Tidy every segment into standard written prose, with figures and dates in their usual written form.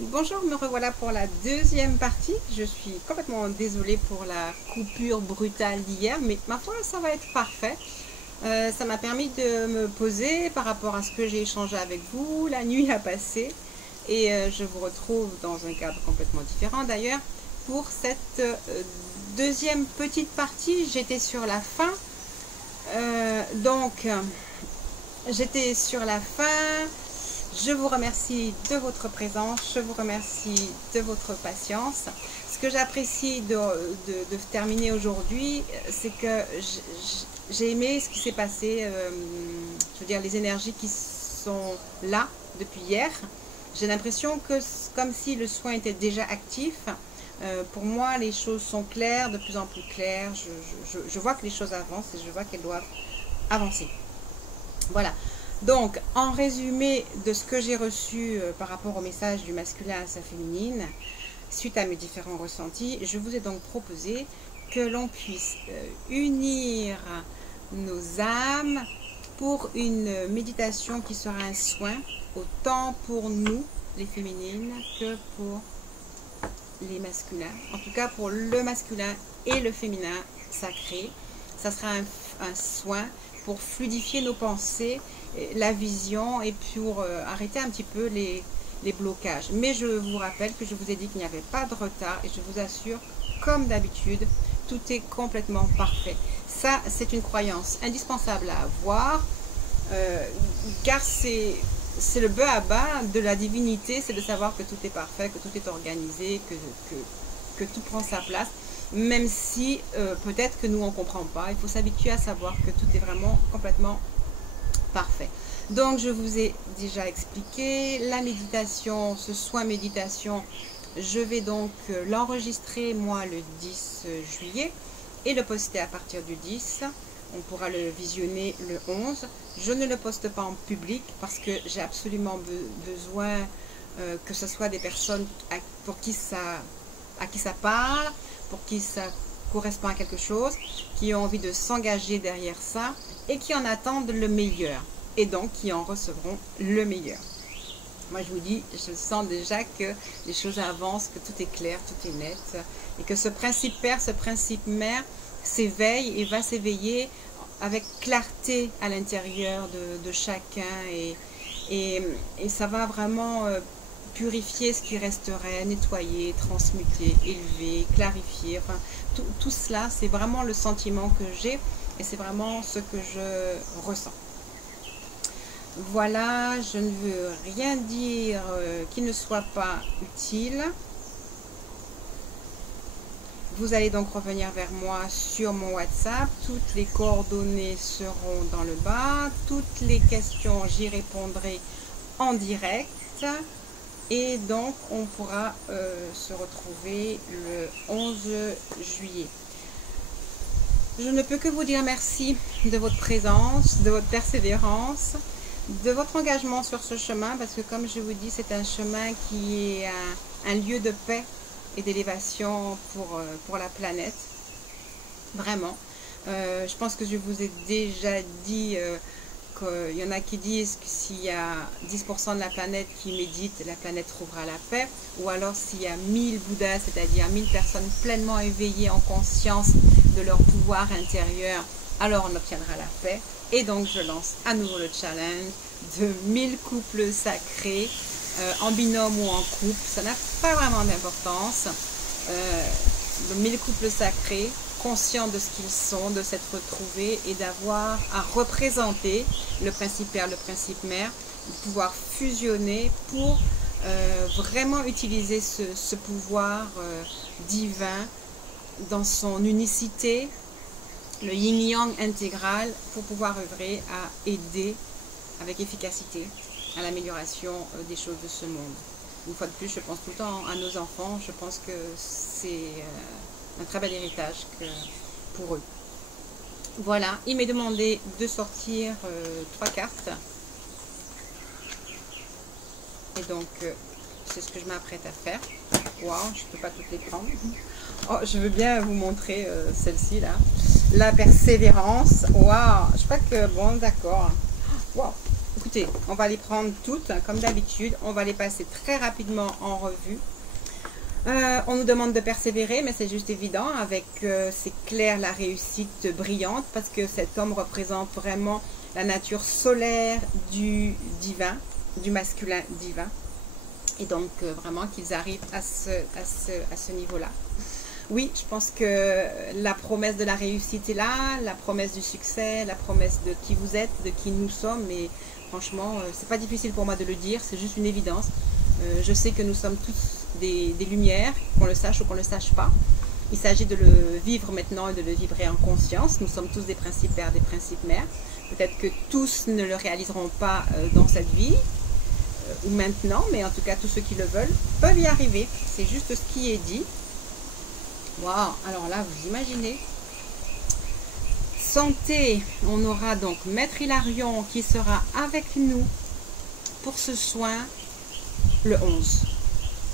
Bonjour, me revoilà pour la deuxième partie. Je suis complètement désolée pour la coupure brutale d'hier, mais ma foi, ça va être parfait. Ça m'a permis de me poser par rapport à ce que j'ai échangé avec vous. La nuit a passé et je vous retrouve dans un cadre complètement différent d'ailleurs. Pour cette deuxième petite partie, j'étais sur la fin. J'étais sur la fin. Je vous remercie de votre présence, je vous remercie de votre patience. Ce que j'apprécie de terminer aujourd'hui, c'est que j'ai aimé ce qui s'est passé, je veux dire les énergies qui sont là depuis hier. J'ai l'impression que comme si le soin était déjà actif. Pour moi, les choses sont claires, de plus en plus claires. Je vois que les choses avancent et je vois qu'elles doivent avancer. Voilà. Donc, en résumé de ce que j'ai reçu par rapport au message du masculin à sa féminine, suite à mes différents ressentis, je vous ai donc proposé que l'on puisse unir nos âmes pour une méditation qui sera un soin, autant pour nous, les féminines, que pour les masculins. En tout cas, pour le masculin et le féminin sacré, ça sera un soin pour fluidifier nos pensées, la vision et pour arrêter un petit peu les blocages. Mais je vous rappelle que je vous ai dit qu'il n'y avait pas de retard et je vous assure, comme d'habitude, tout est complètement parfait. Ça, c'est une croyance indispensable à avoir, car c'est le b.a.-ba de la divinité, c'est de savoir que tout est parfait, que tout est organisé, que tout prend sa place. Même si peut-être que nous on ne comprend pas, il faut s'habituer à savoir que tout est vraiment complètement parfait. Donc je vous ai déjà expliqué la méditation, ce soin méditation, je vais donc l'enregistrer moi le 10 juillet et le poster à partir du 10. On pourra le visionner le 11. Je ne le poste pas en public parce que j'ai absolument besoin que ce soit des personnes à qui ça parle, pour qui ça correspond à quelque chose, qui ont envie de s'engager derrière ça et qui en attendent le meilleur et donc qui en recevront le meilleur. Moi je vous dis, je sens déjà que les choses avancent, que tout est clair, tout est net et que ce principe père, ce principe mère s'éveille et va s'éveiller avec clarté à l'intérieur de chacun et ça va vraiment purifier ce qui resterait, nettoyer, transmuter, élever, clarifier, enfin tout cela c'est vraiment le sentiment que j'ai et c'est vraiment ce que je ressens. Voilà, je ne veux rien dire qui ne soit pas utile. Vous allez donc revenir vers moi sur mon WhatsApp. Toutes les coordonnées seront dans le bas. Toutes les questions, j'y répondrai en direct. Et donc, on pourra se retrouver le 11 juillet. Je ne peux que vous dire merci de votre présence, de votre persévérance, de votre engagement sur ce chemin. Parce que comme je vous dis, c'est un chemin qui est un lieu de paix et d'élévation pour la planète. Vraiment. Je pense que je vous ai déjà dit qu'il y en a qui disent que s'il y a 10% de la planète qui médite, la planète trouvera la paix. Ou alors s'il y a 1000 Bouddhas, c'est-à-dire 1000 personnes pleinement éveillées en conscience de leur pouvoir intérieur, alors on obtiendra la paix. Et donc je lance à nouveau le challenge de 1000 couples sacrés, en binôme ou en couple, ça n'a pas vraiment d'importance. De 1000 couples sacrés, conscients de ce qu'ils sont, de s'être retrouvés et d'avoir à représenter le principe père, le principe mère, de pouvoir fusionner pour vraiment utiliser ce pouvoir divin dans son unicité, le yin-yang intégral, pour pouvoir œuvrer à aider avec efficacité à l'amélioration des choses de ce monde. Une fois de plus, je pense tout le temps à nos enfants, je pense que c'est un très bel héritage pour eux. Voilà, il m'est demandé de sortir 3 cartes. Et donc, c'est ce que je m'apprête à faire. Waouh, je ne peux pas toutes les prendre. Oh, je veux bien vous montrer celle-ci là. La persévérance. Waouh, je crois que, bon, d'accord. Waouh, écoutez. écoutez, on va les prendre toutes, hein, comme d'habitude. On va les passer très rapidement en revue. On nous demande de persévérer, mais c'est juste évident. Avec, c'est clair, la réussite brillante, parce que cet homme représente vraiment la nature solaire du divin, du masculin divin. Et donc, vraiment qu'ils arrivent à ce niveau-là. Oui, je pense que la promesse de la réussite est là, la promesse du succès, la promesse de qui vous êtes, de qui nous sommes. Et franchement, c'est pas difficile pour moi de le dire, c'est juste une évidence. Je sais que nous sommes tous des lumières, qu'on le sache ou qu'on ne le sache pas. Il s'agit de le vivre maintenant et de le vibrer en conscience. Nous sommes tous des principes pères, des principes mères. Peut-être que tous ne le réaliseront pas dans cette vie ou maintenant, mais en tout cas tous ceux qui le veulent peuvent y arriver. C'est juste ce qui est dit. Waouh, alors là, vous imaginez. Santé, on aura donc Maître Hilarion qui sera avec nous pour ce soin le 11.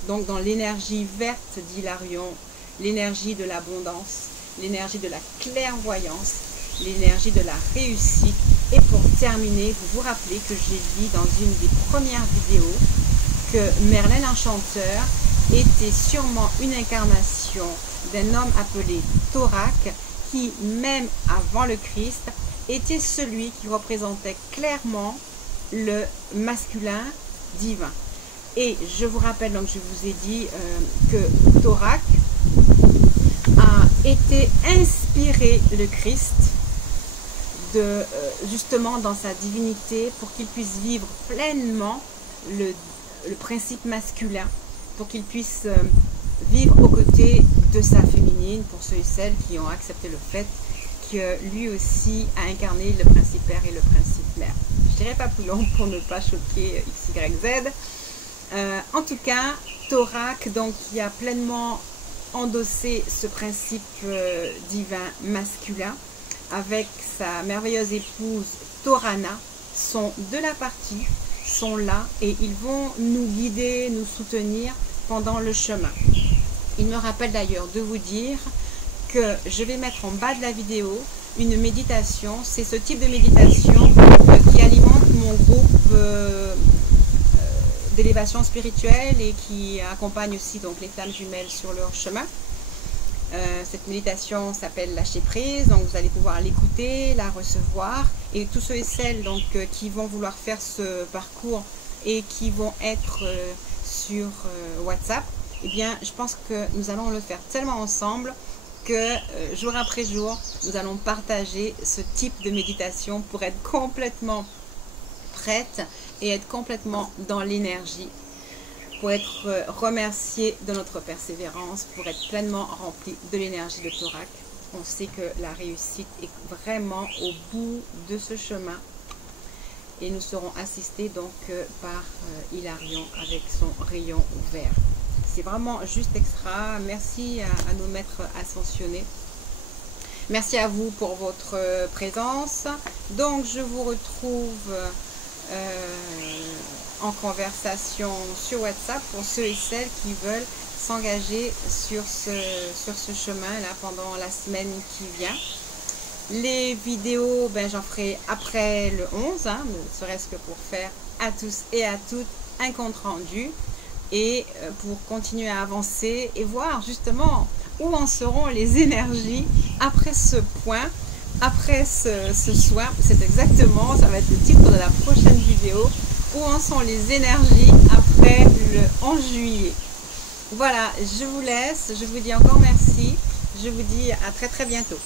Donc dans l'énergie verte d'Hilarion, l'énergie de l'abondance, l'énergie de la clairvoyance, l'énergie de la réussite. Et pour terminer, vous vous rappelez que j'ai dit dans une des premières vidéos que Merlin l'Enchanteur était sûrement une incarnation d'un homme appelé Thorak, qui même avant le Christ était celui qui représentait clairement le masculin divin. Et je vous rappelle, donc je vous ai dit que Thorak a été inspiré le Christ justement dans sa divinité pour qu'il puisse vivre pleinement le principe masculin, pour qu'il puisse vivre aux côtés de sa féminine, pour ceux et celles qui ont accepté le fait que lui aussi a incarné le principe père et le principe mère. Je dirais pas plus long pour ne pas choquer X, Y, Z. En tout cas, Thorak, donc, qui a pleinement endossé ce principe divin masculin, avec sa merveilleuse épouse Torana, sont de la partie, sont là et ils vont nous guider, nous soutenir pendant le chemin. Il me rappelle d'ailleurs de vous dire que je vais mettre en bas de la vidéo une méditation. C'est ce type de méditation qui alimente mon groupe d'élévation spirituelle et qui accompagne aussi donc les flammes jumelles sur leur chemin. Cette méditation s'appelle lâcher prise, donc vous allez pouvoir l'écouter, la recevoir, et tous ceux et celles donc, qui vont vouloir faire ce parcours et qui vont être sur WhatsApp, eh bien je pense que nous allons le faire tellement ensemble que jour après jour nous allons partager ce type de méditation pour être complètement prête et être complètement dans l'énergie, pour être remercié de notre persévérance, pour être pleinement rempli de l'énergie de Thorak. On sait que la réussite est vraiment au bout de ce chemin et nous serons assistés donc par Hilarion avec son rayon vert. C'est vraiment juste extra. Merci à nos maîtres ascensionnés. Merci à vous pour votre présence. Donc je vous retrouve en conversation sur WhatsApp pour ceux et celles qui veulent s'engager sur ce chemin-là pendant la semaine qui vient. Les vidéos, ben, j'en ferai après le 11, hein, ne serait-ce que pour faire à tous et à toutes un compte rendu et pour continuer à avancer et voir justement où en seront les énergies après ce point, après ce soin. C'est exactement, ça va être le titre de la prochaine vidéo. Où en sont les énergies après le 11 juillet. Voilà, je vous laisse, je vous dis encore merci, je vous dis à très très bientôt.